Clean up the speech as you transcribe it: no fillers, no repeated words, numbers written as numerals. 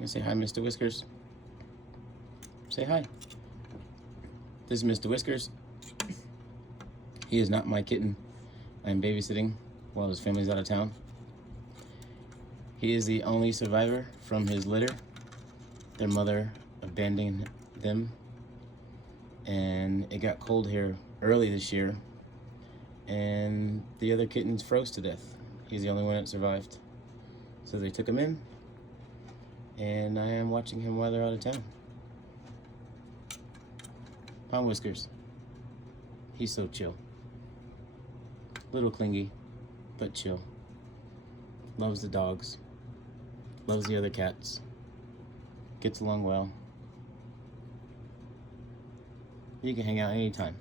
You say hi, Mr. Whiskers. Say hi. This is Mr. Whiskers. He is not my kitten. I'm babysitting while his family's out of town. He is the only survivor from his litter. Their mother abandoned them, and it got cold here early this year, and the other kittens froze to death. He's the only one that survived. So they took him in, and I am watching him while they're out of town. Pond Whiskers. He's so chill. Little clingy, but chill. Loves the dogs. Loves the other cats. Gets along well. You can hang out anytime.